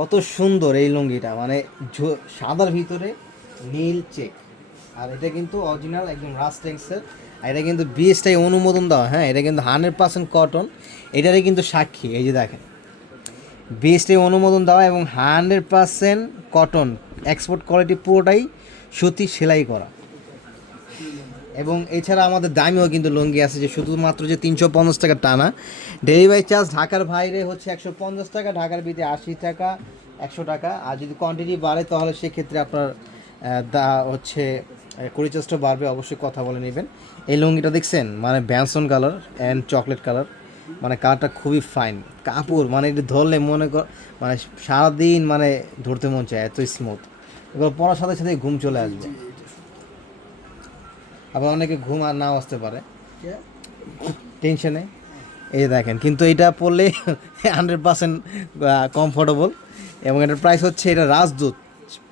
কত সুন্দর এই লুঙ্গিটা, মানে সাদার ভিতরে নীল চেক। আর এটা কিন্তু অরিজিনাল একদম রাস্টেক্সের। আর এটা কিন্তু বিএসটাই অনুমোদন দেওয়া, হ্যাঁ, এটা কিন্তু 100% কটন। এটারই কিন্তু সাক্ষী, এই যে দেখেন, বিএসটাই অনুমোদন দেওয়া এবং 100% কটন, এক্সপোর্ট কোয়ালিটি, পুরোটাই সুতি সেলাই করা। এবং এছাড়া আমাদের দামিও কিন্তু লুঙ্গি আছে, যে শুধুমাত্র যে 350 টাকা টানা। ডেলিভারি চার্জ ঢাকার বাইরে হচ্ছে 150 টাকা, ঢাকার ভিতরে 80 টাকা, 100 টাকা। আর যদি কোয়ান্টিটি বাড়ে তাহলে সেক্ষেত্রে আপনার হচ্ছে কুড়ি বাড়বে, অবশ্যই কথা বলে নেবেন। এই লুঙ্গিটা দেখছেন, মানে ব্যানসন কালার অ্যান্ড চকলেট কালার, মানে কালারটা খুবই ফাইন। কাপড় মানে এটা ধরলে মনে কর মানে সারাদিন মানে ধরতে মন চায়, এত স্মুথ। এবার পরার সাথে সাথে ঘুম চলে আসবে। আবার অনেকে ঘুম আর নাও আসতে পারে টেনশনে। এই দেখেন, কিন্তু এটা পরলে 100% কমফোর্টেবল। এবং এটার প্রাইস হচ্ছে, এটা রাজদূত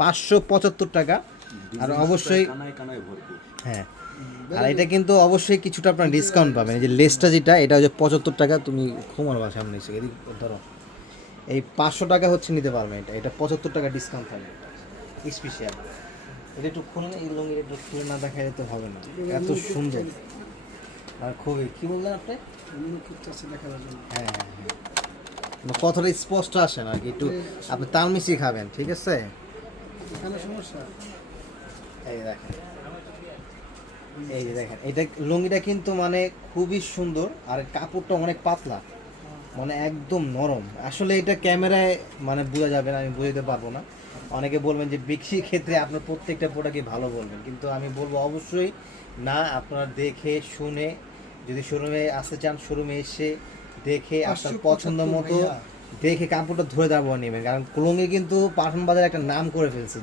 575 টাকা। আর অবশ্যই হ্যাঁ, আর এটা কিন্তু অবশ্যই কিছুটা আপনার ডিসকাউন্ট পাবেন। এই যে লেসটা যেটা, এটা হচ্ছে 75 টাকা। তুমি ঘুমার বা সামনে এসে এদিক ধরো, এই 500 টাকা হচ্ছে নিতে পারবেন। এটা 75 টাকা ডিসকাউন্ট থাকবে স্পেশাল। এটা একটু খুলে, এই লুঙ্গিটা একটু খুলে না দেখালে তো হবে না, এত সুন্দর। আর খুবই, কি বললেন আপনি? হ্যাঁ হ্যাঁ হ্যাঁ, কথাটা স্পষ্ট আসে না আর কি, একটু আপনি তাল মিশিয়ে খাবেন, ঠিক আছে? এই দেখেন, এই যে দেখেন, এটা লুঙ্গিটা কিন্তু মানে খুবই সুন্দর। আর কাপড়টা অনেক পাতলা, মানে একদম নরম। আসলে এটা ক্যামেরায় মানে বোঝা যাবে না, আমি বোঝাতে পারবো না। অনেকে বলবেন যে বিক্রির ক্ষেত্রে আপনার প্রত্যেকটা প্রোডাক্টই ভালো বলবেন, কিন্তু আমি বলবো অবশ্যই না, আপনারা দেখে শুনে, যদি শোরুমে আসতে চান শোরুমে এসে দেখে আপনার পছন্দ মতো দেখে কাপড়টা ধরে দাঁড়াবো নেবেন। কারণ লুঙ্গি কিন্তু পাঠান বাজারে একটা নাম করে ফেলছে।